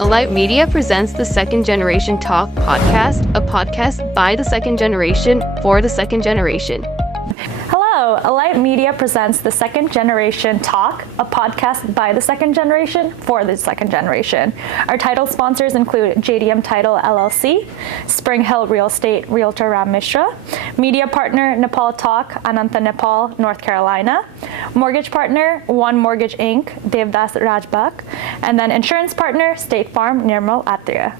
Alight Media presents the Second Generation Talk podcast, a podcast by the second generation for the second generation. Hello, Alight Media presents the Second Generation Talk, a podcast by the second generation for the second generation. Our title sponsors include JDM Title LLC, Spring Hill Real Estate Realtor Ram Mishra, media partner Nepal Talk, Ananta Nepal, North Carolina, mortgage partner One Mortgage Inc., Devdas Rajbak, and then insurance partner State Farm, Nirmal Atria.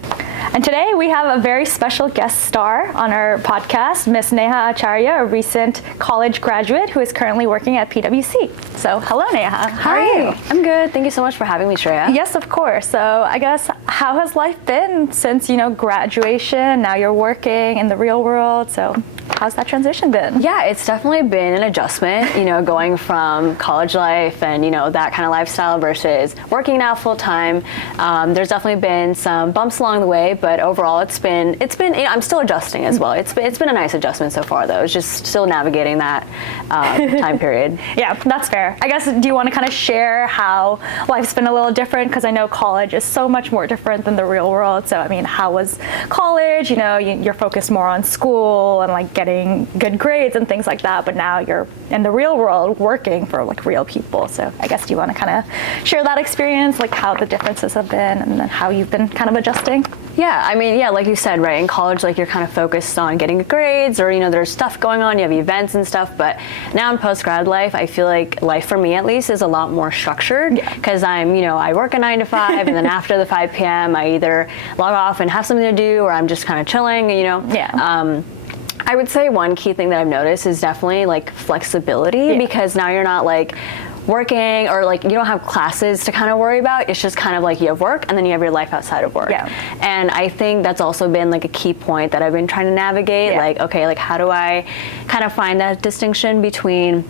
And today we have a very special guest star on our podcast, Miss Neha Acharya, a recent college graduate who is currently working at PwC. So hello, Neha. How are you? I'm good. Thank you so much for having me, Shreya. Yes, of course. So I guess, how has life been since, graduation? Now you're working in the real world. So how's that transition been? Yeah, it's definitely been an adjustment, going from college life and, that kind of lifestyle versus working now full time. There's definitely been some bumps along the way, but overall it's been, I'm still adjusting as well. It's been a nice adjustment so far though. It's just still navigating that time period. Yeah, that's fair. I guess, do you want to kind of share how life's been a little different? Because I know college is so much more different than the real world. So, how was college? You're focused more on school and like getting good grades and things like that, but now you're in the real world working for like real people. So I guess, do you want to kind of share that experience, like how the differences have been and then how you've been kind of adjusting? Yeah, like you said, right, in college, like you're kind of focused on getting grades or, there's stuff going on, you have events and stuff, but now in post-grad life, I feel like life for me at least is a lot more structured because I work a 9 to 5 and then after the 5 p.m. I either log off and have something to do or I'm just kind of chilling, I would say one key thing that I've noticed is definitely like flexibility because now you're not like working or like you don't have classes to kind of worry about. It's just kind of like you have work and then you have your life outside of work. Yeah. And I think that's also been like a key point that I've been trying to navigate. Like, okay, like how do I kind of find that distinction between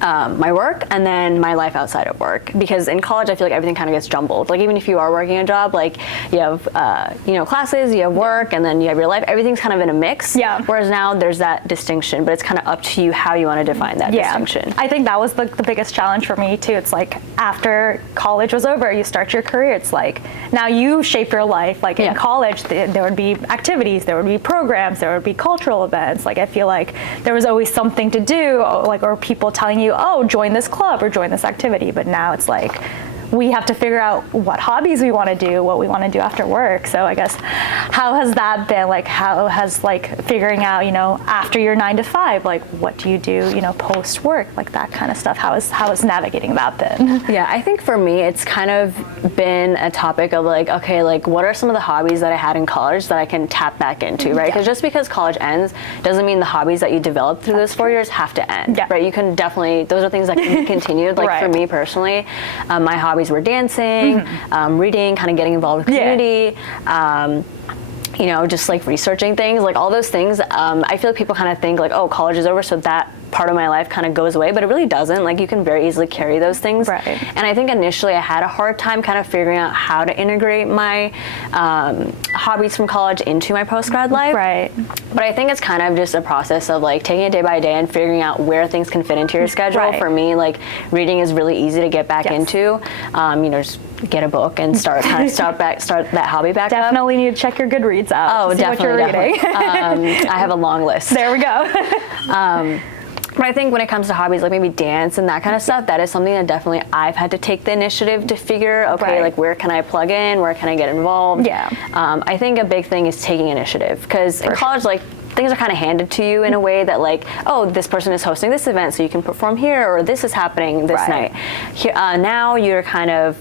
my work and then my life outside of work, because in college I feel like everything kind of gets jumbled. Like even if you are working a job, like you have classes, you have work, and then you have your life. Everything's kind of in a mix. Yeah. Whereas now there's that distinction, but it's kind of up to you how you want to define that distinction. I think that was the biggest challenge for me too. It's like after college was over, you start your career. It's like now you shape your life. Like in college, there would be activities, there would be programs, there would be cultural events. Like I feel like there was always something to do, or people telling you, oh, join this club or join this activity. But now it's like we have to figure out what hobbies we want to do, what we want to do after work. So I guess, how has that been? Like, how has like figuring out, after your 9 to 5, like what do you do, post work, like that kind of stuff? How is navigating that been? Yeah, I think for me, it's kind of been a topic of like, okay, like what are some of the hobbies that I had in college that I can tap back into, right? Because just because college ends doesn't mean the hobbies that you developed through those 4 years have to end, right? You can definitely, those are things that can be continued. Like for me personally, my hobbies were dancing, reading, kind of getting involved with community, just like researching things, like all those things. I feel like people kind of think like, oh, college is over, so that part of my life kind of goes away, but it really doesn't. Like you can very easily carry those things. Right. And I think initially I had a hard time kind of figuring out how to integrate my hobbies from college into my post-grad life. Right. But I think it's kind of just a process of like taking it day by day and figuring out where things can fit into your schedule. Right. For me, like reading is really easy to get back into. Just get a book and start that hobby back up. Definitely need to check your Goodreads out. Oh, definitely. What you're reading. I have a long list. There we go. But I think when it comes to hobbies, like maybe dance and that kind of stuff, that is something that definitely I've had to take the initiative to figure, okay, like where can I plug in, where can I get involved? Yeah. I think a big thing is taking initiative, because in college, like things are kind of handed to you in a way that like, oh, this person is hosting this event, so you can perform here, or this is happening this night. Here, now you're kind of,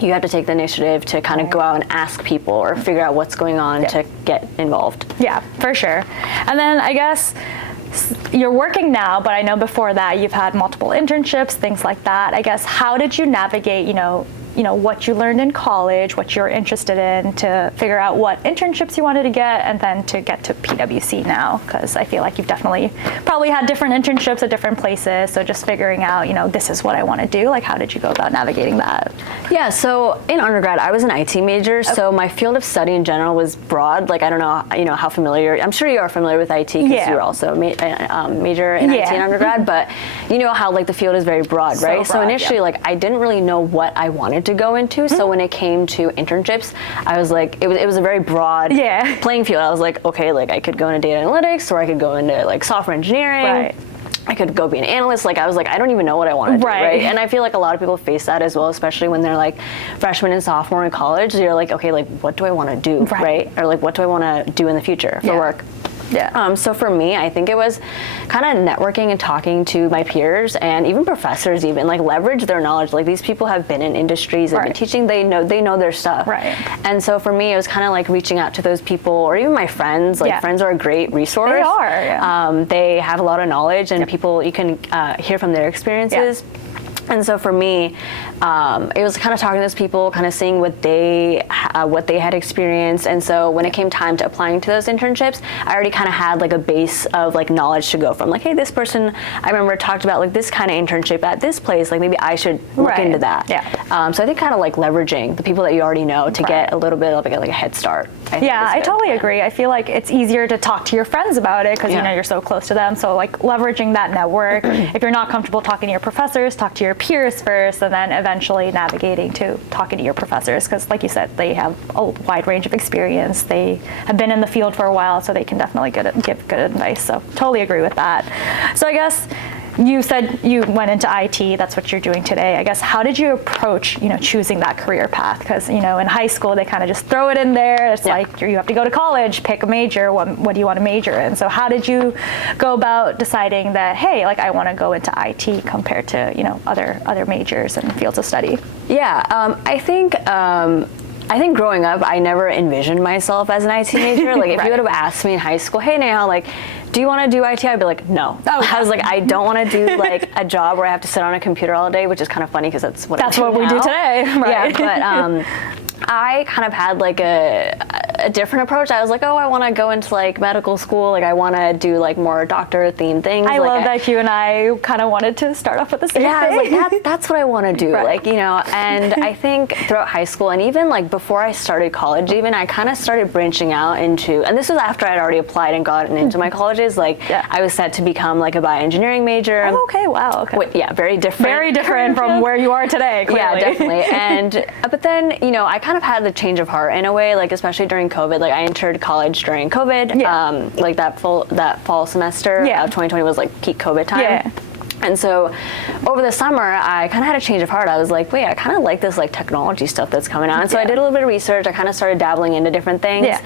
you have to take the initiative to kind of go out and ask people or figure out what's going on to get involved. Yeah, for sure. And then I guess you're working now, but I know before that you've had multiple internships, things like that. I guess, how did you navigate, what you learned in college, what you're interested in, to figure out what internships you wanted to get, and then to get to PwC now? Because I feel like you've definitely probably had different internships at different places. So just figuring out, this is what I want to do. Like, how did you go about navigating that? Yeah, so in undergrad, I was an IT major. So my field of study in general was broad. Like, I don't know, how familiar, I'm sure you are familiar with IT because you were also major in IT in undergrad, but you know how like the field is very broad, right? So initially, like I didn't really know what I wanted wanted to go into. So when it came to internships, I was like, it was a very broad playing field. I was like, okay, like I could go into data analytics, or I could go into like software engineering. Right. I could go be an analyst. Like I was like, I don't even know what I want to do, right? And I feel like a lot of people face that as well, especially when they're like freshmen and sophomore in college. You're like, okay, like what do I want to do, right? Or like what do I want to do in the future for work? Yeah. So for me, I think it was kind of networking and talking to my peers and even professors, even like leverage their knowledge. Like these people have been in industries, they've been teaching, they know their stuff. Right. And so for me, it was kind of like reaching out to those people, or even my friends. Like friends are a great resource. They are. Yeah. They have a lot of knowledge, and people you can hear from their experiences. And so for me, it was kind of talking to those people, kind of seeing what they had experienced. And so when it came time to applying to those internships, I already kind of had like a base of like knowledge to go from. Like, hey, this person, I remember talked about like this kind of internship at this place. Like maybe I should look into that. Yeah. So I think kind of like leveraging the people that you already know to get a little bit of like a head start. I totally agree. I feel like it's easier to talk to your friends about it because you know you're so close to them. So like leveraging that network. If you're not comfortable talking to your professors, talk to your peers first, and then eventually navigating to talking to your professors, because like you said, they have a wide range of experience. They have been in the field for a while, so they can definitely give good advice. So totally agree with that. So I guess you said you went into IT, that's what you're doing today. I guess how did you approach, choosing that career path? Because, in high school, they kind of just throw it in there. It's like you have to go to college, pick a major, what do you want to major in? So how did you go about deciding that, hey, like I want to go into IT compared to, other majors and fields of study? Yeah, I think growing up, I never envisioned myself as an IT major. Like if you would have asked me in high school, hey, Neha, like, do you want to do IT? I'd be like, no. I was like, I don't want to do like a job where I have to sit on a computer all day, which is kind of funny because that's what we do today. Right. Yeah, but I kind of had like a different approach. I was like, oh, I want to go into like medical school. Like I want to do like more doctor themed things. I love that you and I kind of wanted to start off with the same thing. I was like, that's what I want to do. Like, and I think throughout high school and even like before I started college, even I kind of started branching out into, and this was after I'd already applied and gotten into my colleges. Like I was set to become like a bioengineering major. Oh, okay. Wow. Okay. Very different. Very different from where you are today. Clearly. Yeah, definitely. And, but then, I kind of had the change of heart in a way, like especially during COVID. Like I entered college during COVID, like that fall semester of 2020 was like peak COVID time. Yeah. And so over the summer, I kind of had a change of heart. I was like, wait, I kind of like this like technology stuff that's coming out. And so I did a little bit of research. I kind of started dabbling into different things. Yeah.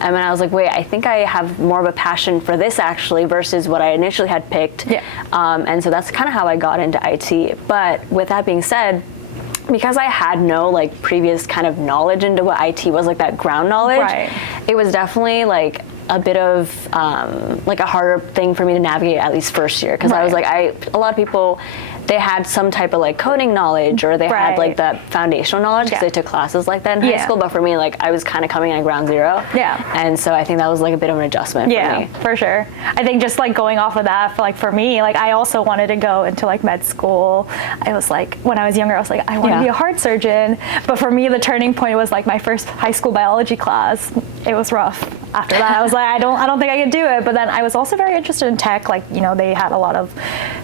And then I was like, wait, I think I have more of a passion for this actually versus what I initially had picked. Yeah. And so that's kind of how I got into IT. But with that being said, because I had no like previous kind of knowledge into what IT was, like that ground knowledge, it was definitely like a bit of like a harder thing for me to navigate, at least first year, because I was like, a lot of people, they had some type of like coding knowledge, or they had like that foundational knowledge because they took classes like that in high school. But for me, like I was kind of coming at ground zero. Yeah. And so I think that was like a bit of an adjustment for me. Yeah, for sure. I think just like going off of that, for me, like I also wanted to go into like med school. I was like, when I was younger, I was like, I want to be a heart surgeon. But for me, the turning point was like my first high school biology class. It was rough. After that, I was like, I don't think I could do it. But then I was also very interested in tech. Like, they had a lot of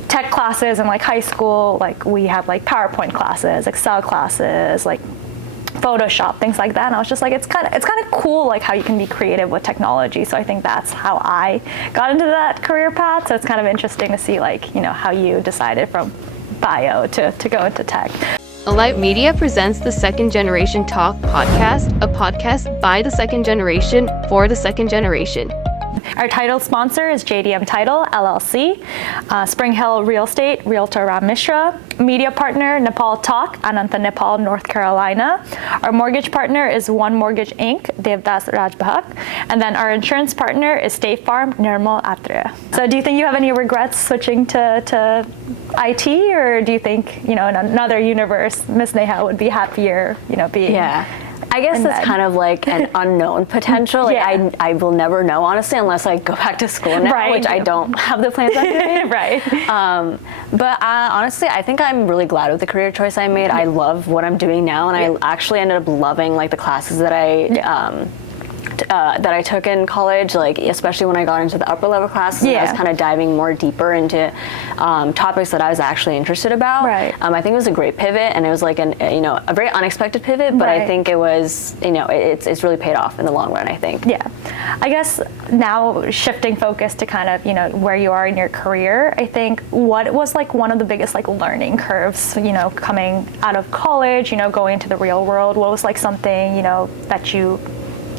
tech classes in like high school. Like we had like PowerPoint classes, Excel classes, like Photoshop, things like that. And I was just like, it's kind of cool, like how you can be creative with technology. So I think that's how I got into that career path. So it's kind of interesting to see like, how you decided from bio to go into tech. Alight Media presents the Second Generation Talk podcast, a podcast by the second generation for the second generation. Our title sponsor is JDM Title, LLC, Spring Hill Real Estate, Realtor Ram Mishra, media partner, Nepal Talk, Ananta, Nepal, North Carolina. Our mortgage partner is One Mortgage Inc., Devdas Rajbahak, and then our insurance partner is State Farm, Nirmal Atreya. So do you think you have any regrets switching to IT, or do you think, in another universe, Miss Neha would be happier, being... Yeah. I guess it's kind of like an unknown potential. Like I will never know, honestly, unless I go back to school now, which I don't have the plans on doing. But honestly, I think I'm really glad with the career choice I made. I love what I'm doing now, and I actually ended up loving like the classes that I that I took in college, like especially when I got into the upper level classes, I was kind of diving more deeper into topics that I was actually interested about. Right. I think it was a great pivot, and it was like a very unexpected pivot, but I think it was, it's really paid off in the long run, I think. Yeah. I guess now shifting focus to kind of, where you are in your career, I think what was like one of the biggest like learning curves, coming out of college, going into the real world, what was like something, that you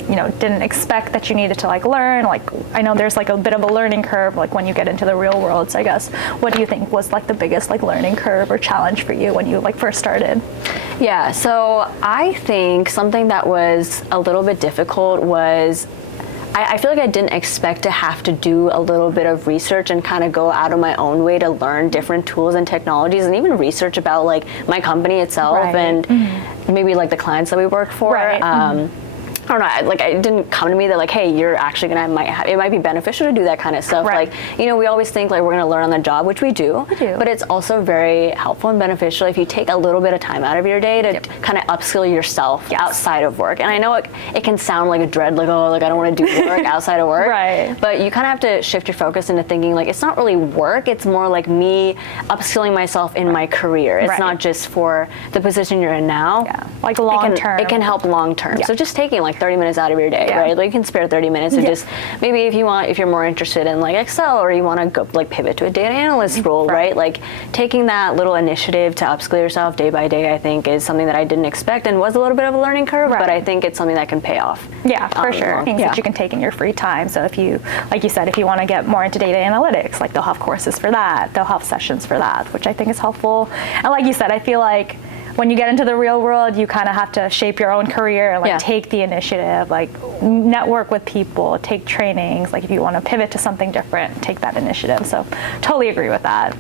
didn't expect that you needed to like learn? Like, I know there's like a bit of a learning curve like when you get into the real world. So I guess, what do you think was like the biggest like learning curve or challenge for you when you like first started? Yeah, so I think something that was a little bit difficult was I feel like I didn't expect to have to do a little bit of research and kind of go out of my own way to learn different tools and technologies, and even research about like my company itself and maybe like the clients that we work for. I don't know, like it didn't come to me that like, hey, you're actually it might be beneficial to do that kind of stuff. Like, we always think like we're gonna learn on the job, which we do. But it's also very helpful and beneficial if you take a little bit of time out of your day to kind of upskill yourself outside of work. And I know it can sound like a dread, like, oh, like I don't want to do work outside of work. But you kind of have to shift your focus into thinking like it's not really work, it's more like me upskilling myself in my career. It's not just for the position you're in now. Like long term. It can help long term. So just taking like 30 minutes out of your day, right? Like you can spare 30 minutes to just maybe if you're more interested in like Excel, or you want to go like pivot to a data analyst role, right? Like taking that little initiative to upskill yourself day by day, I think is something that I didn't expect and was a little bit of a learning curve, but I think it's something that can pay off. Yeah, for sure. Things that you can take in your free time. So if you, like you said, if you want to get more into data analytics, like they'll have courses for that, they'll have sessions for that, which I think is helpful. And like you said, I feel like when you get into the real world, you kind of have to shape your own career and like take the initiative, like network with people, take trainings. Like if you want to pivot to something different, take that initiative. So totally agree with that.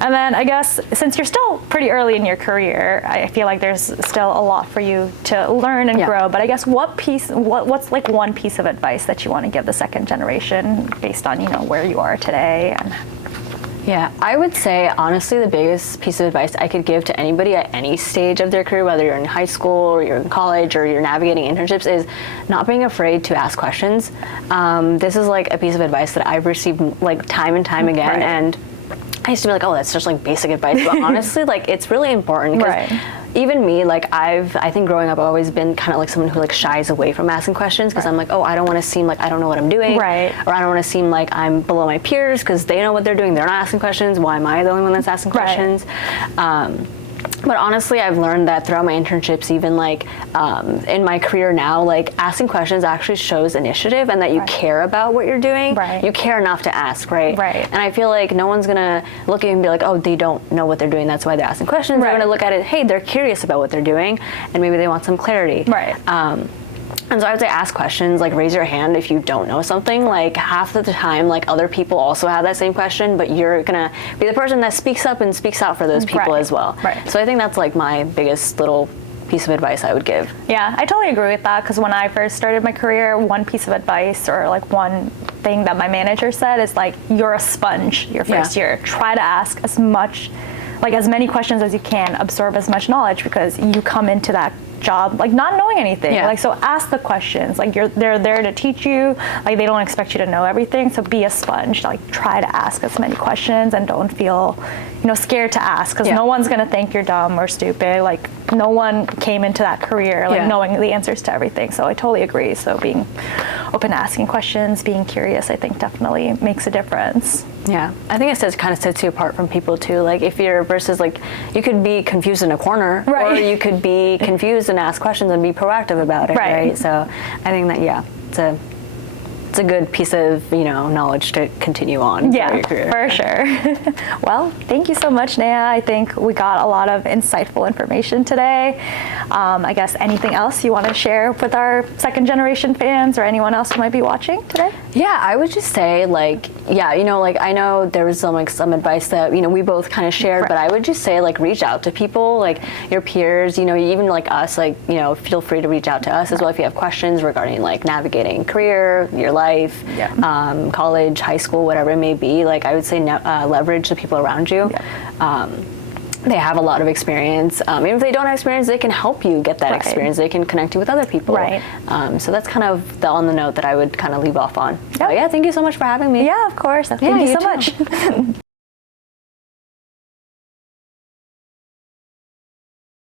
And then I guess since you're still pretty early in your career, I feel like there's still a lot for you to learn and grow. But I guess what's like one piece of advice that you want to give the second generation based on, where you are today? And yeah, I would say, honestly, the biggest piece of advice I could give to anybody at any stage of their career, whether you're in high school or you're in college or you're navigating internships, is not being afraid to ask questions. This is like a piece of advice that I've received like time and time again. And I used to be like, oh, that's just like basic advice. But honestly, like it's really important because even me, like I think growing up, I've always been kind of like someone who like shies away from asking questions because I'm like, oh, I don't want to seem like I don't know what I'm doing. Or I don't want to seem like I'm below my peers because they know what they're doing. They're not asking questions. Why am I the only one that's asking questions? But honestly, I've learned that throughout my internships, even like in my career now, like asking questions actually shows initiative and that you care about what you're doing. You care enough to ask, right? And I feel like no one's gonna look at you and be like, oh, they don't know what they're doing, that's why they're asking questions. They're gonna look at it, hey, they're curious about what they're doing, and maybe they want some clarity. And so I would say ask questions, like raise your hand if you don't know something. Like half of the time, like other people also have that same question, but you're gonna be the person that speaks up and speaks out for those people as well. So I think that's like my biggest little piece of advice I would give. Yeah, I totally agree with that because when I first started my career, one piece of advice or like one thing that my manager said is like, you're a sponge your first year. Try to ask as many questions as you can, absorb as much knowledge because you come into that job like not knowing anything. Like, so ask the questions. Like they're there to teach you. Like they don't expect you to know everything. So be a sponge. Like try to ask as many questions and don't feel, scared to ask because no one's gonna think you're dumb or stupid. Like no one came into that career like knowing the answers to everything. So I totally agree. So being open to asking questions, being curious, I think definitely makes a difference. Yeah, I think it kind of sets you apart from people too. Like if you're versus like you could be confused in a corner, or you could be confused and ask questions and be proactive about it, right? So I think that it's a good piece of knowledge to continue on your career. For sure. Well, thank you so much, Neha. I think we got a lot of insightful information today. I guess anything else you want to share with our second generation fans or anyone else who might be watching today? Yeah, I would just say I know there was some advice that we both kind of shared, but I would just say reach out to people, like your peers, even like us, feel free to reach out to us as well if you have questions regarding navigating career, your life, college, high school, whatever it may be. I would say leverage the people around you. they have a lot of experience. Even if they don't have experience, they can help you get that Right. experience. They can connect you with other people. Right. So that's kind of on the note that I would kind of leave off on. Yeah. So yeah, thank you so much for having me. Yeah, of course. Thank you you so too. much.